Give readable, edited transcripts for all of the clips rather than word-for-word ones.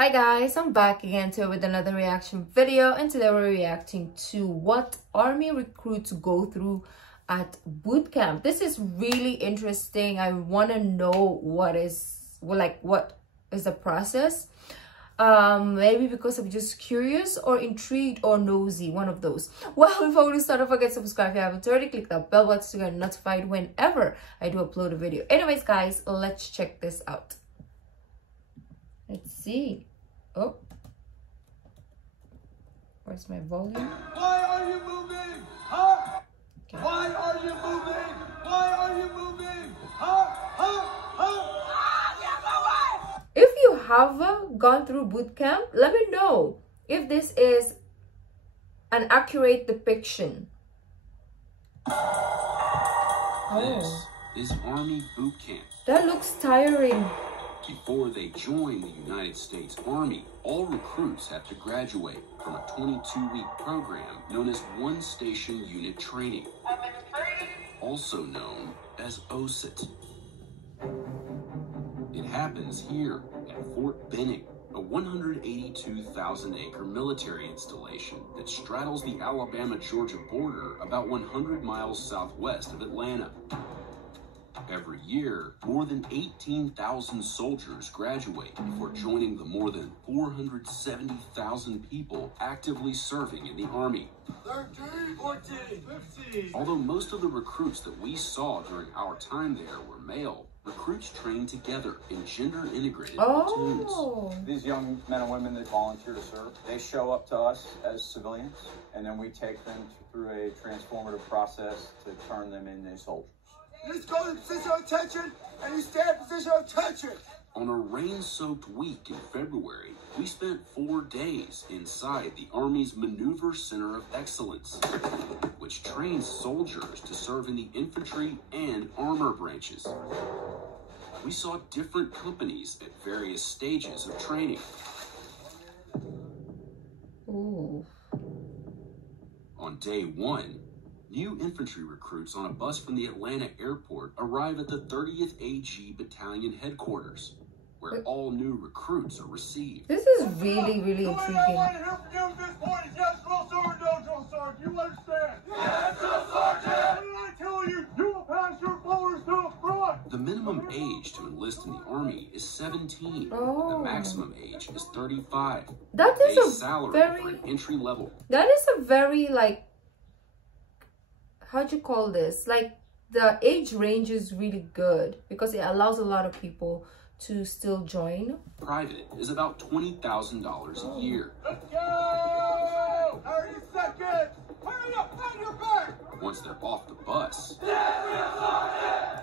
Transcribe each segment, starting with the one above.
Hi guys, I'm back again today with another reaction video, and today we're reacting to what army recruits go through at boot camp. This is really interesting. I want to know what is the process. Maybe because I'm just curious or intrigued or nosy, one of those. Well, before we start, don't forget to subscribe if you haven't already. Click that bell button to get notified whenever I do upload a video. Anyways guys, let's check this out. Let's see. Oh, where's my volume? Why are you moving? Huh? Okay. Why are you moving? Why are you moving? Huh? Huh? Huh? If you have gone through boot camp, let me know if this is an accurate depiction. This is Army boot camp. That looks tiring. Before they join the United States Army, all recruits have to graduate from a 22-week program known as One Station Unit Training, also known as OSIT. It happens here at Fort Benning, a 182,000-acre military installation that straddles the Alabama-Georgia border about 100 miles southwest of Atlanta. Every year, more than 18,000 soldiers graduate before joining the more than 470,000 people actively serving in the Army. 13, 14, 15. Although most of the recruits that we saw during our time there were male, recruits train together in gender-integrated platoons. These young men and women that volunteer to serve, they show up to us as civilians, and then we take them through a transformative process to turn them into soldiers. You just go to position of attention and you stay in position of attention. On a rain-soaked week in February, we spent 4 days inside the Army's Maneuver Center of Excellence, which trains soldiers to serve in the infantry and armor branches. We saw different companies at various stages of training. Ooh. On day 1, new infantry recruits on a bus from the Atlanta airport arrive at the 30th AG Battalion headquarters, where all new recruits are received. This is really intriguing. You understand? Yes, sir, Sergeant! What did I tell you? You will pass your folders to the front! The minimum age to enlist in the Army is 17. Oh. The maximum age is 35. That is Base a salary very... for an entry level. That is a very, like... How'd you call this? Like, the age range is really good because it allows a lot of people to still join. Private is about $20,000 a year. Let's go! 30 seconds! Hurry up, find your back! Once they're off the bus, the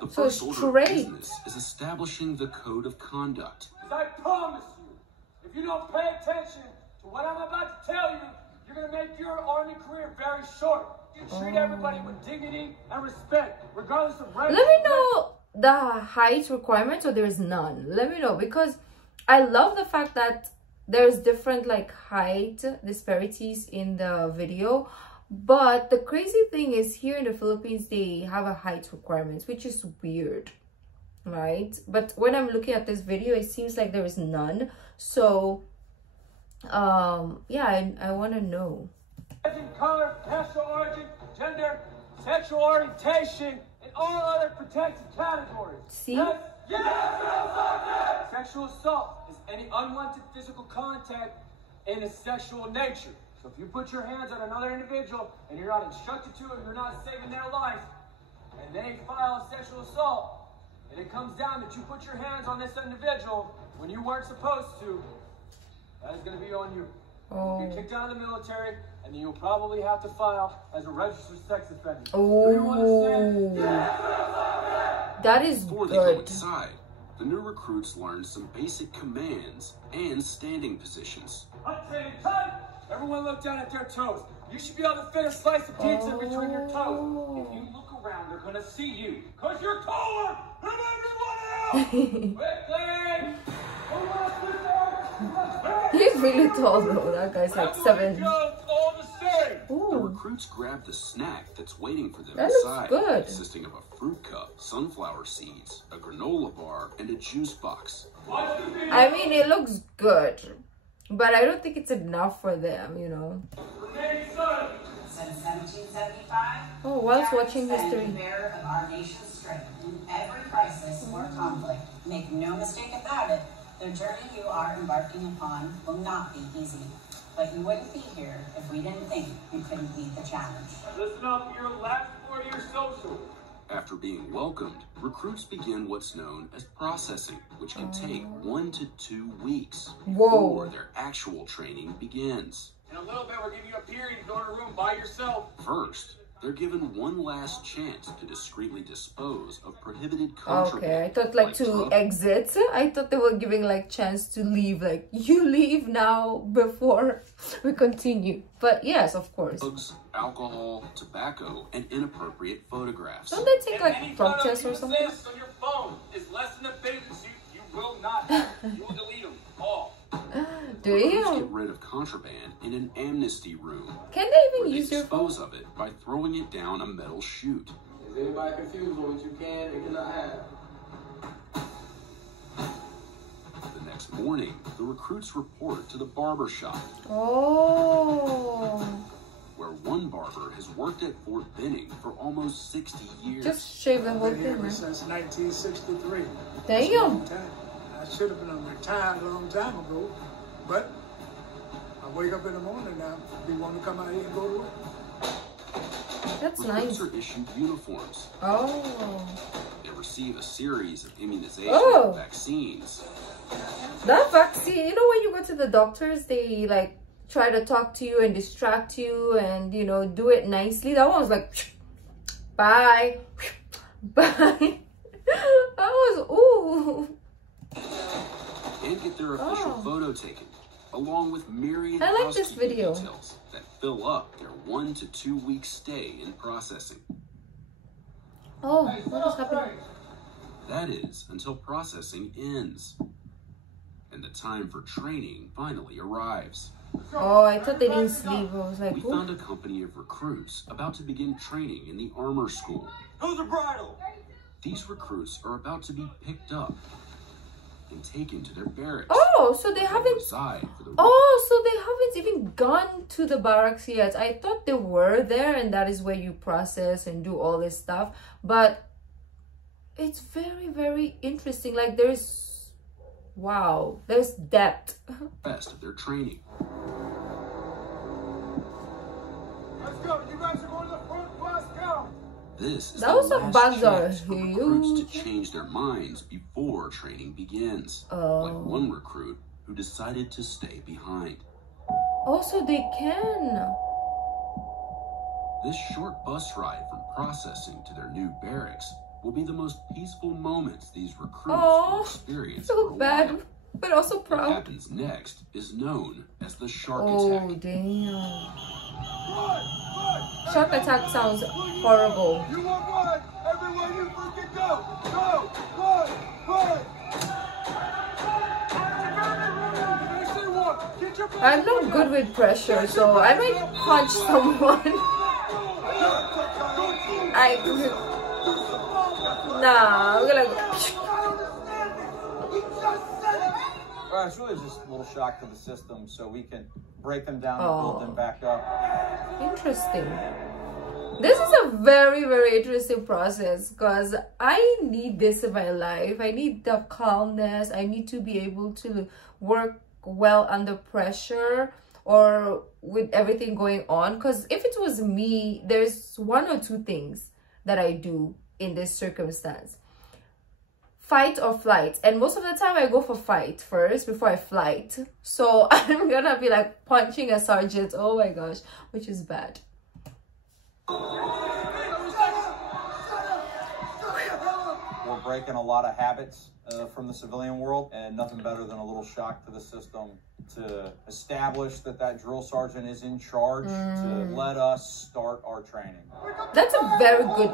So first it's order of trade. business is establishing the code of conduct. I promise you, if you don't pay attention to what I'm about to tell you, you're going to make your Army career very short. You treat everybody with dignity and respect, regardless of race. Let me know the height requirements, or there's none. Let me know, because I love the fact that there's different like height disparities in the video. But the crazy thing is, here in the Philippines, they have a height requirements, which is weird, right? But when I'm looking at this video, it seems like there is none. So yeah, I want to know. Color, national origin, gender, sexual orientation, and all other protected categories. See? Yes. Sexual assault is any unwanted physical contact in a sexual nature. So if you put your hands on another individual and you're not instructed to, and you're not saving their life, and they file a sexual assault, and it comes down that you put your hands on this individual when you weren't supposed to, that is going to be on you. You'll get kicked out of the military, and then you'll probably have to file as a registered sex offender. Oh, Do you understand? that is Before they go good. inside, the new recruits learn some basic commands and standing positions. Untrained cut. Everyone look down at their toes. You should be able to fit a slice of pizza between your toes. If you look around, they're going to see you, because you're taller than everyone else. Quickly! Who wants to start? He's really tall though. That guy's like 7. The recruits grab the snack that's waiting for them That looks inside, good. consisting of a fruit cup, sunflower seeds, a granola bar, and a juice box. I mean, it looks good, but I don't think it's enough for them, you know. Since 1775, Oh, whilst watching the history. bearer of our nation's strength in every crisis or conflict. Make no mistake about it, the journey you are embarking upon will not be easy. But you wouldn't be here if we didn't think you couldn't meet the challenge. Listen up, your last 4-year social. After being welcomed, recruits begin what's known as processing, which can take 1 to 2 weeks before their actual training begins. In a little bit, we're giving you a period to go in a room by yourself. First, they're given one last chance to discreetly dispose of prohibited contraband. Okay, I thought like to drug. exit. I thought they were giving like chance to leave. Like, you leave now before we continue. But yes, of course. Drugs, alcohol, tobacco, and inappropriate photographs. Don't they take If like any drug photo tests you or something? possess on your phone is less than a bathing suit, you will not have it. You will delete them all. Do Recruits you? get rid of contraband in an amnesty room, Can they where even they use your phone? dispose of it by throwing it down a metal chute. Is anybody confused on what you can and cannot have? The next morning, the recruits report to the barber shop, Oh, where one barber has worked at Fort Benning for almost 60 years. just shave the whole Been here thing, right? since 1963. That's a Damn. long time. I should have been retired a long time ago, but I wake up in the morning now, be wanting to come out here and go to work. That's Recruits nice. are issued uniforms. Oh, They receive a series of immunizations Oh. and vaccines. that vaccine, you know, when you go to the doctors, they like try to talk to you and distract you and, you know, do it nicely. That one was like, bye, bye. That was, ooh. And get their official Oh. photo taken, along with myriad I like this housekeeping video. details that fill up their 1 to 2 week stay in processing. Oh, what is happening? That is until processing ends and the time for training finally arrives. Oh, I thought they didn't sleep. I was like, We ooh. found a company of recruits about to begin training in the armor school. Who's the bridle? These recruits are about to be picked up and taken to their barracks. Oh, so they to haven't. reside for the week. Oh, so they haven't even gone to the barracks yet. I thought they were there, and that is where you process and do all this stuff. But it's very, very interesting. Like, there's, wow, there's depth. Rest of their training. Let's go. You guys are going to the front. Let's go. This is That the was a last buzzer. chance for recruits to Huge. change their minds before training begins. Oh. Like one recruit who decided to stay behind. Also, they can. This short bus ride from processing to their new barracks will be the most peaceful moments these recruits will Oh, experience so for a bad, while. but also What proud. happens next is known as the shark Oh, attack. damn. Run! Shark attack sounds horrible. You want one? Everywhere you freaking go! Go! Run! Run! I say one. Get your I'm not good with pressure, so I might punch someone. Nah, I'm gonna go. Well, it's really just a little shock to the system so we can break them down and Oh. build them back up. Interesting. This is a very, very interesting process because I need this in my life. I need the calmness. I need to be able to work well under pressure or with everything going on. Because if it was me, there's one or two things that I do in this circumstance. Fight or flight, and most of the time I go for fight first before I flight. So I'm gonna be like punching a sergeant, oh my gosh, which is bad. We're breaking a lot of habits from the civilian world, and nothing better than a little shock to the system to establish that that drill sergeant is in charge to let us start our training. That's a very good.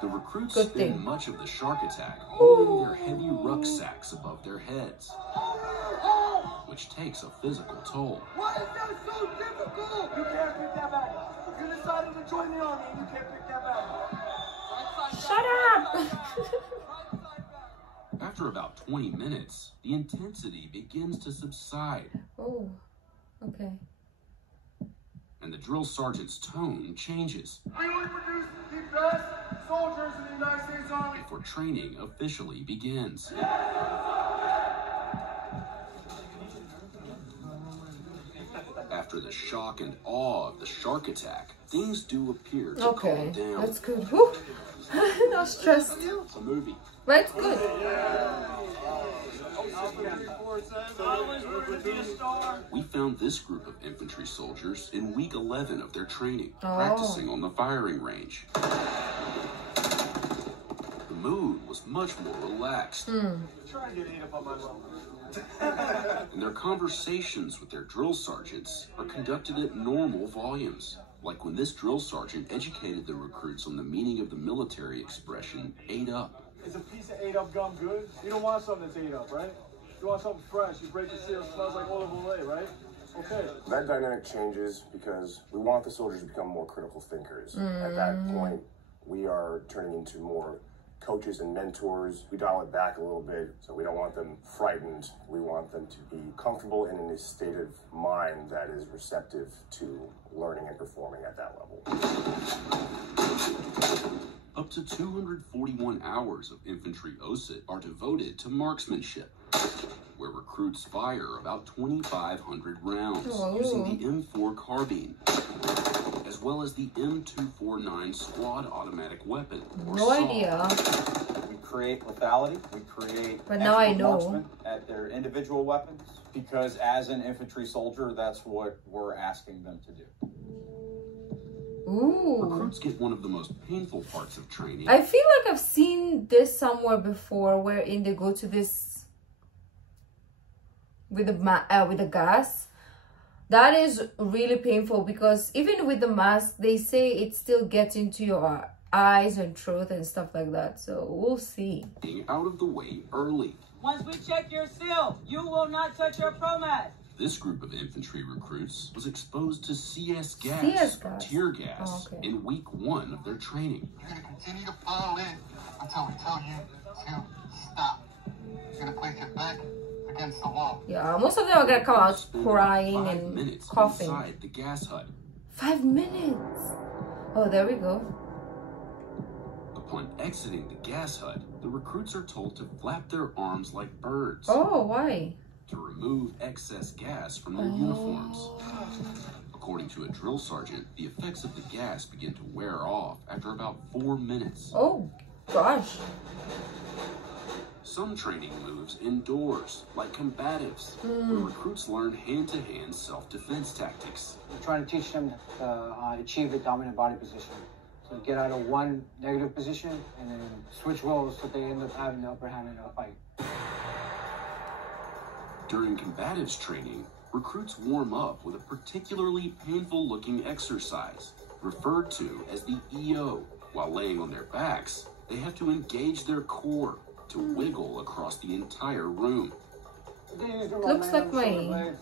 The recruits Good spend thing. much of the shark attack holding their heavy rucksacks above their heads, which takes a physical toll. Why is that so difficult? You can't pick that back. You decided to join the army and you can't pick that back. Shut up! After about 20 minutes, the intensity begins to subside, Oh, okay. And the drill sergeant's tone changes We will produce the best soldiers in the United States Army. before training officially begins. After the shock and awe of the shark attack, things do appear to calm down. That's good. Whew. Not stressed. It's a movie. But it's good. We found this group of infantry soldiers in week 11 of their training, practicing on the firing range. The mood was much more relaxed. And their conversations with their drill sergeants are conducted at normal volumes. Like when this drill sergeant educated the recruits on the meaning of the military expression, "ate up." Is a piece of ate up gum good? You don't want something that's ate up, right? You want something fresh. You break the seal, it smells like olive oil, right? Okay. That dynamic changes because we want the soldiers to become more critical thinkers. At that point, we are turning into more coaches and mentors. We dial it back a little bit, so we don't want them frightened. We want them to be comfortable and in a state of mind that is receptive to learning and performing at that level. Up to 241 hours of infantry OSIT are devoted to marksmanship, where recruits fire about 2,500 rounds using the M4 carbine, as well as the M249 squad automatic weapon. No idea. We create lethality. We create But now I know. marksmen at their individual weapons, because as an infantry soldier, that's what we're asking them to do. Ooh. Recruits get one of the most painful parts of training. I feel like I've seen this somewhere before, wherein they go to this with the gas. That is really painful because even with the mask, they say it still gets into your eyes and throat and stuff like that. So we'll see. Getting out of the way early. Once we check your seal, you will not touch your ProMat. This group of infantry recruits was exposed to CS gas, or tear gas, in week 1 of their training. You're going to continue to file in until we tell you to stop. You're going to place your back against the wall. Yeah, most of them are going to come out crying 5 and minutes coughing. Inside the gas hut. 5 minutes. Oh, there we go. Upon exiting the gas hut, the recruits are told to flap their arms like birds. Oh, why? To remove excess gas from their uniforms. According to a drill sergeant, the effects of the gas begin to wear off after about 4 minutes. Oh, gosh. Some training moves indoors, like combatives, where recruits learn hand-to-hand self-defense tactics. We're trying to teach them to achieve a dominant body position. So get out of one negative position and then switch roles so they end up having the upper hand in a fight. During combatives training, recruits warm up with a particularly painful-looking exercise, referred to as the EO. While laying on their backs, they have to engage their core to wiggle across the entire room. Looks like my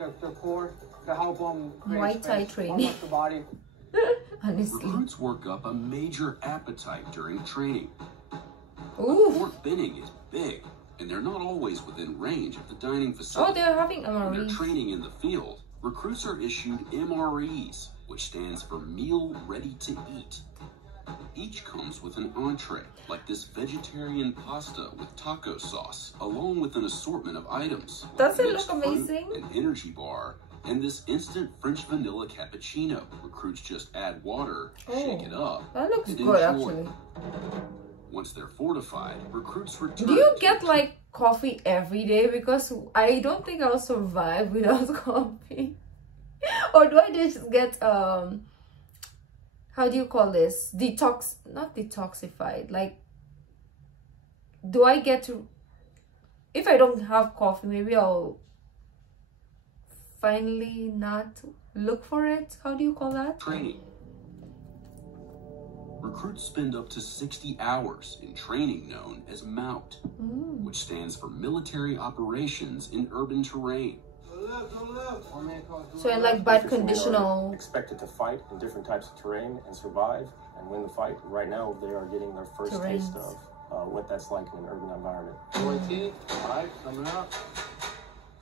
their core to help them Muay Thai training. the body. Honestly. Recruits work up a major appetite during training. Ooh. Fort Benning is big, and they're not always within range of the dining facility. Oh, they're having When MREs. they're training in the field, recruits are issued MREs, which stands for Meal Ready to Eat. Each comes with an entree, like this vegetarian pasta with taco sauce, along with an assortment of items. Does it mixed look fruit, amazing? An energy bar, and this instant French vanilla cappuccino. Recruits just add water, shake it up, That looks and good, enjoy. actually. Once they're fortified, recruits return. Do you get like coffee every day? Because I don't think I'll survive without coffee. Or do I just get how do you call this? Not detoxified. Like, do I get to, if I don't have coffee, maybe I'll finally not look for it. How do you call that? Training. Recruits spend up to 60 hours in training known as MOUT, which stands for Military Operations in Urban Terrain. So in like bad conditional. Expected to fight in different types of terrain and survive and win the fight. Right now, they are getting their first taste of what that's like in an urban environment. UAT, all right, coming up.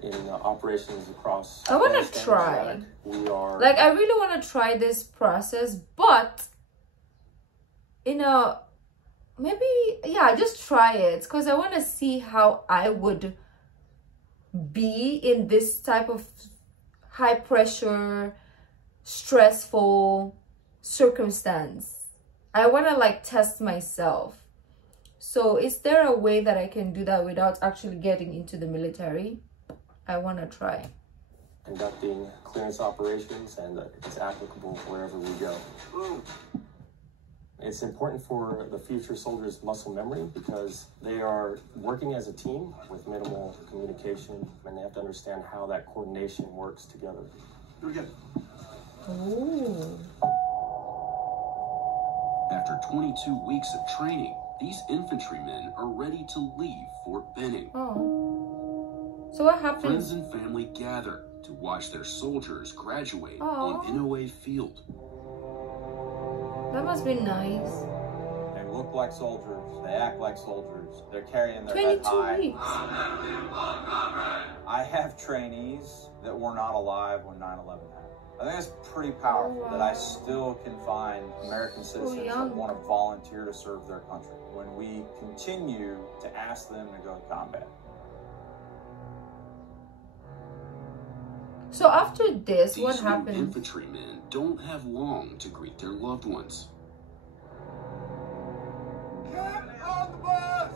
in operations across. I want to try. We are like, I really want to try this process, but maybe, yeah, just try it, because I want to see how I would be in this type of high pressure, stressful circumstance. I want to like test myself. So is there a way that I can do that without actually getting into the military? I want to try. Conducting clearance operations, and it's applicable wherever we go. It's important for the future soldiers' muscle memory because they are working as a team with minimal communication, and they have to understand how that coordination works together. Ooh. After 22 weeks of training, these infantrymen are ready to leave Fort Benning. Oh. So what happens? Friends and family gather to watch their soldiers graduate on NOA Field. That must be nice. They look like soldiers. They act like soldiers. They're carrying their head high. 22 weeks. I have trainees that were not alive when 9/11 happened. I think that's pretty powerful that I still can find American citizens that want to volunteer to serve their country when we continue to ask them to go to combat. So after this, what These happens? Infantrymen don't have long to greet their loved ones. Get on the bus!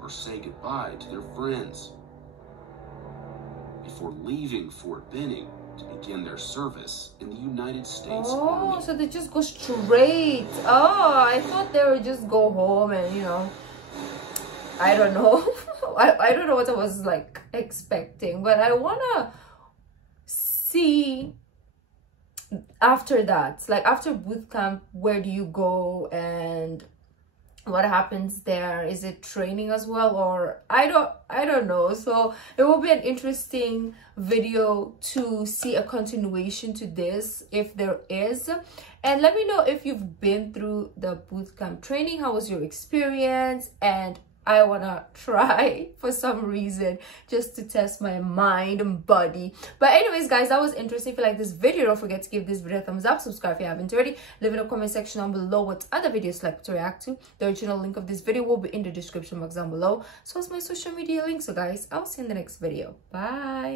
Or say goodbye to their friends before leaving Fort Benning to begin their service in the United States Army. So they just go straight. Oh, I thought they would just go home and, you know, I don't know. I don't know what I was like expecting, but I want to see after that, like after boot camp, where do you go and what happens there? Is it training as well, or I don't know. So it will be an interesting video to see a continuation to this, if there is. And let me know if you've been through the boot camp training. How was your experience? And I want to try for some reason just to test my mind and body. But anyways, guys, that was interesting. If you like this video, don't forget to give this video a thumbs up. Subscribe if you haven't already. Leave in the comment section down below what other videos you'd like to react to. The original link of this video will be in the description box down below. So it's my social media link. So guys, I'll see you in the next video. Bye.